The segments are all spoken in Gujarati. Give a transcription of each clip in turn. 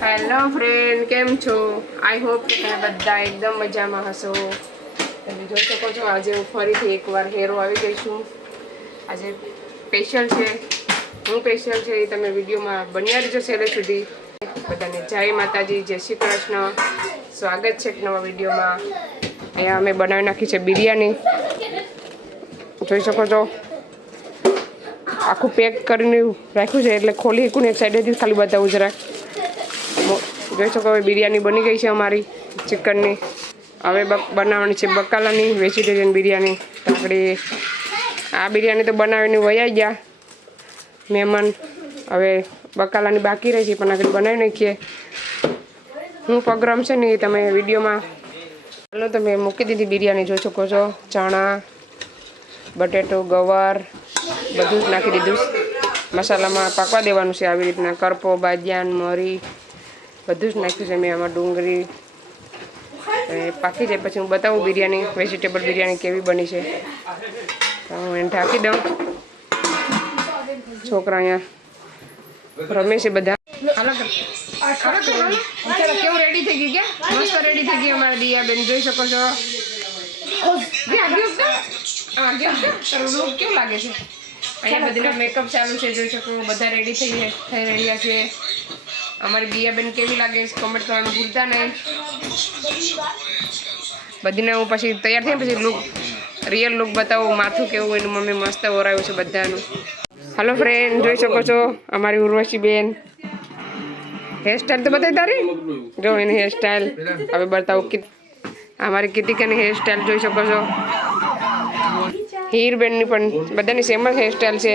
હેલો ફ્રેન્ડ, કેમ છો? આઈ હોપ કે તમે બધા એકદમ મજામાં હશો. તમે જોઈ શકો છો આજે હું ફરીથી એકવાર હેરો આવી ગઈ છું. આજે સ્પેશિયલ છે, હું સ્પેશિયલ છે એ તમે વિડીયોમાં બન્યા રહેજો છેલ્લે સુધી. બધાને જય માતાજી, જય શ્રી કૃષ્ણ. સ્વાગત છે એક નવા વિડીયોમાં. અહીંયા અમે બનાવી નાખી છે બિરયાની. જોઈ શકો છો આખું પેક કરીને રાખ્યું છે, એટલે ખોલી શકું ને એક સાઈડેથી ખાલી બતાવું જરાક. જોઈ શકો હવે બિરયાની બની ગઈ છે અમારી ચિકનની. હવે બનાવવાની છે બકાલાની વેજીટેરિયન બિરયાની. તો આપણે આ બિરયાની તો બનાવીને વયા ગયા મહેમાન. હવે બકાલાની બાકી રહી છે પણ આગળ બનાવી નાખીએ. હું પ્રોગ્રામ છે ને એ તમે વિડીયોમાં ચાલો તમે મૂકી દીધી બિરયાની. જોઈ શકો છો ચણા, બટેટો, ગવાર બધું જ નાખી દીધું. મસાલામાં પાકવા દેવાનું છે આવી રીતના. કરપો, બાદિયાન, મરી બધું જ નાખ્યું છે મેં આમાં. ડુંગળી પાકી જાય પછી હું બતાવું બિરયાની, વેજીટેબલ બિરયાની કેવી બની છે. હું એને ઢાંકી દઉં. છોકરા અહીંયા રમે છે બધા. કેવું રેડી થઈ ગયું? કે મસ્ત રેડી થઈ ગઈ અમારા દિયા બેન. જોઈ શકો છો. કેવું લાગે છે? અહીંયા બધાના મેકઅપ ચાલુ છે. જોઈ શકો બધા રેડી થઈ રહ્યા છે. અમારી દિયા બેન કેવી લાગે કમેન્ટ કરવાનું ભૂલતા નહીં. બધીને હું પછી તૈયાર થઈને પછી લુક, રિયલ લુક બતાવું. માથું કેવું એનું મમ્મી મસ્ત ઓરાયું છે બધાનું. હલો ફ્રેન્ડ, જોઈ શકો છો અમારી ઉર્વશી બેન. હેરસ્ટાઈલ તો બતાવી તારી. જો એની હેરસ્ટાઈલ હવે બતાવું. અમારી કીતિકાની હેરસ્ટાઈલ જોઈ શકો છો. હીરબેનની પણ બધાની સેમ જ હેરસ્ટાઈલ છે.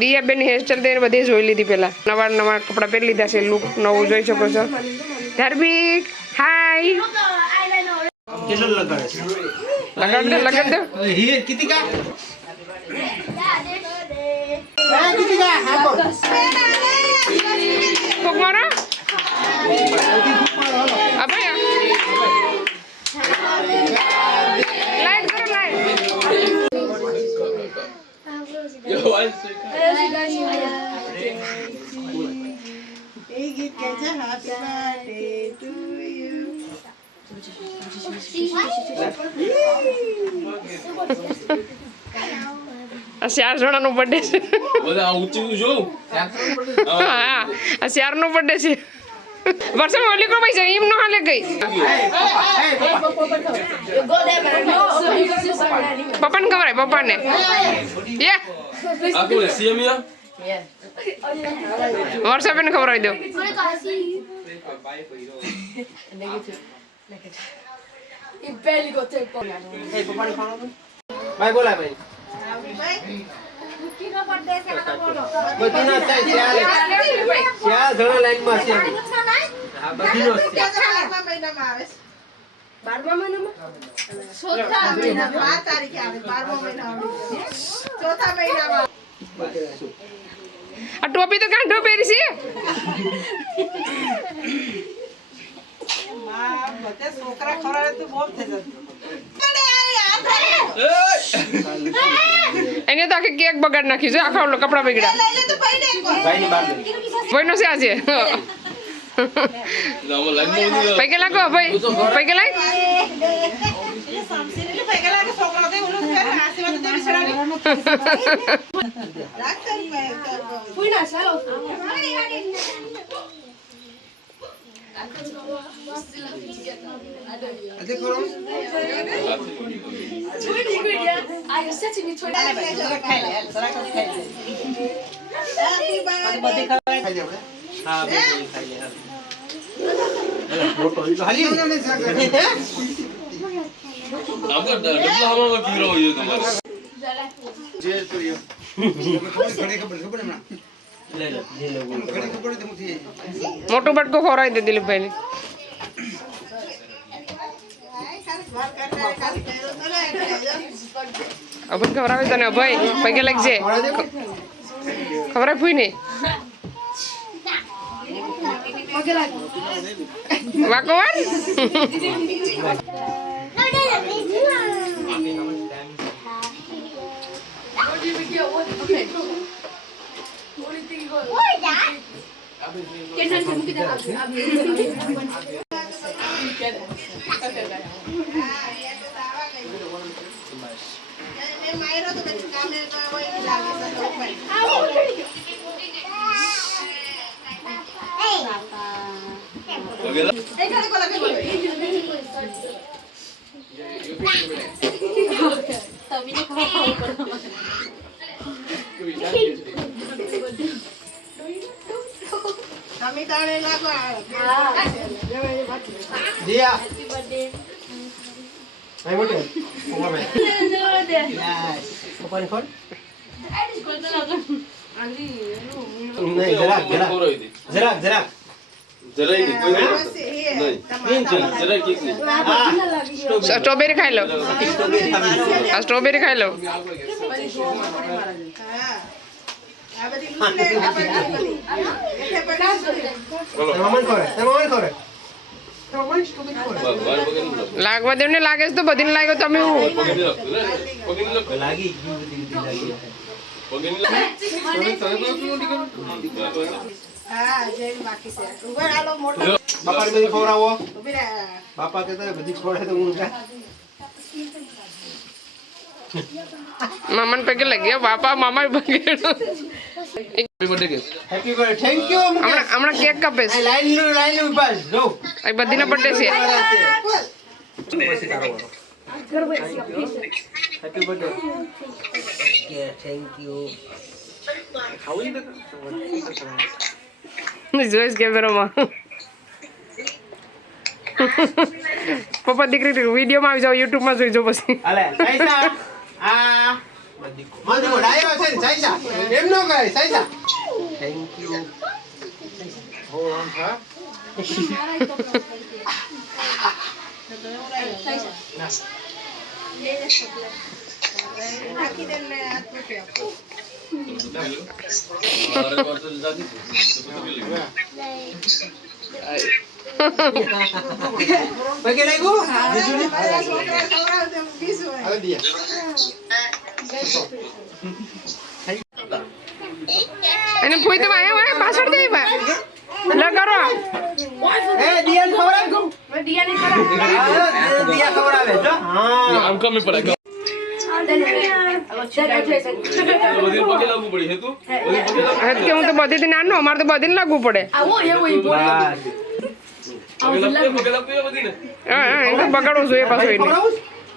દિયાબેનની હેરસ્ટાઈલ તો બધી જોઈ લીધી પહેલાં. નવા કપડાં પહેરી લીધા છે. લુક નવું જોઈ શકો છો. ધાર્મિક હાય. લગાડ દો. કોક મારો અભય લાઈટ કરો લાઈટ. આ 4 જણાનો બર્થડે છે. હા, આ 4 નો બર્થડે છે. વર્ષમાં ઓલી કો પૈસા એમ નો હાલે ગઈ. પપ્પાને ખવડાય પપ્પાને. વર્ષાબેન ખવડાવી દો. ભાઈ બોલા ભાઈ. આ ટોપી તો કાંઠો પહેરી છે. એને તો આખી કેક બગાડ નાખી છે. આખા કપડા બગડ્યા. ભાઈનો છે આજે. પૈકે લાગો ભાઈ, પૈકે લાગ. મોટું બટકું ખવડાવી દે દિલીપભાઈ ને. અભય ખવડાવે તને. અભય પૈકે લાગજે. ખવડાવ ફૂઈ ને. વાકોવાર. स्ट्रॉबेरी खाई लो, स्ट्रॉबेरी खाई लो। लागवा दे ने लागे तो बधी लागे तमे હું લાગી હા જે બાકી છે ઉભા આલો મોટો બાપા બધી ખવરાવો બાપા કહેતા બધી ખવરાવે તો હું મામન પગે લગ્યા બાપા મામા પગે happy birthday cake happy birthday thank you હમણાં કેક કાપે છે લાઈન ઉભા જો આ બધીનો બર્થડે છે હેપી બર્થડે કે થેન્ક યુ જોઈશ કેમેરામાં પપ્પા દીકરી વિડીયોમાં આવી જાવ યુટ્યુબમાં જોઈ જો પછી હાલે સાઈસા આ મલ્દી ડાયો છે સાઈસા એમ નો કરે સાઈસા થેન્ક યુ હો હા નાખી દે ને હાથ પે પગે લાગો અને ફોઈ તો આયા પાછળ દે બા લ કરો એ દિયા ખવરાવ મે દિયા ની ખવરાવ દિયા ખવરાવે જો હા આમ કમે પડે હું તો બધી નાનો અમારે તો બધી લાગવું પડે બગાડવું જોઈએ પાછું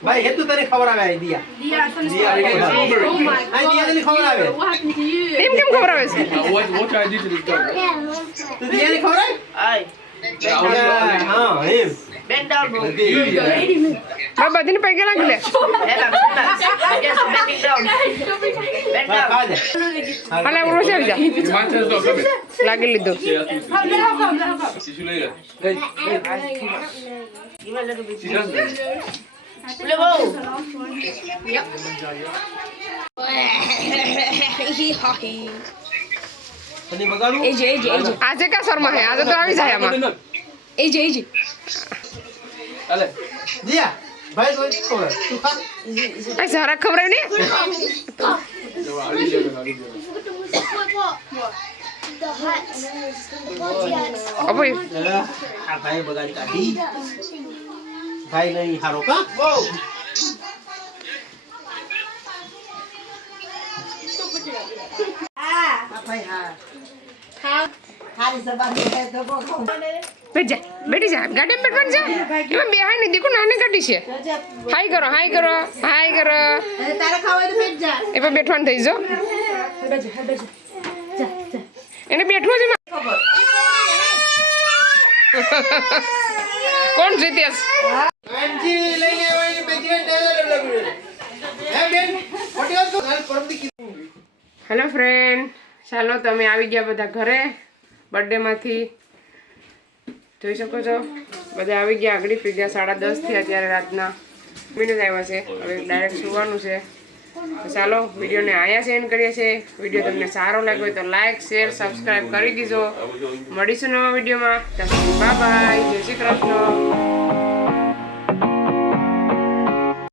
ભાઈ હેતુ તને ખવડાવે દિયા તને ખવડાવે એમ કેમ ખવડાવે છે તું દિયાને ખવડાવે હા એમ bend down bro मैं बदन पे गेला गेले हाले उरो से जा लागे लिदो ले वो આજે કા શર્મા હે આજે તો આવી જાય આમાં એજ અલે દિયા ભાઈ કોઈ ખબર તું ખા આ સારા ખબર ને અબોય આ ભાઈ બગાડી કાઢી ભાઈ નહીં હારો કા ઓ આ ભાઈ હા ખા હારી જબાન દે તો કો બેઠ જા બેઠી જા ગાડી में बैठ जा એમાં બેહાય ને દીકો નાને કાઢી છે હાય કરો હાય કરો હાય કરો તારે ખાવા તો બેઠ જા એ પણ બેઠવાનું થઈ જો જા એને બેઠવું છે કોણ જીત્યાસ એમજી લઈને આવે બેગી ટેલર લાગ્યું હે બેન હોટેલ તો પરમદી હેલો ફ્રેન્ડ ચાલો તમે આવી ગયા બધા ઘરે બર્થડે માંથી જોઈ શકો છો બધા આવી ગયા આગળ થઈ ગયા 10:30 થયા ત્યારે રાતના મિનિટ આવ્યા છે હવે ડાયરેક્ટ સુવાનું છે તો ચાલો વિડીયોને અહીંયા સેન્ડ કરીએ છીએ વિડીયો તમને સારો લાગ્યો હોય તો લાઈક શેર સબસ્ક્રાઈબ કરી દીજો મળીશું નવા વિડીયોમાં બાય બાય જય શ્રી કૃષ્ણ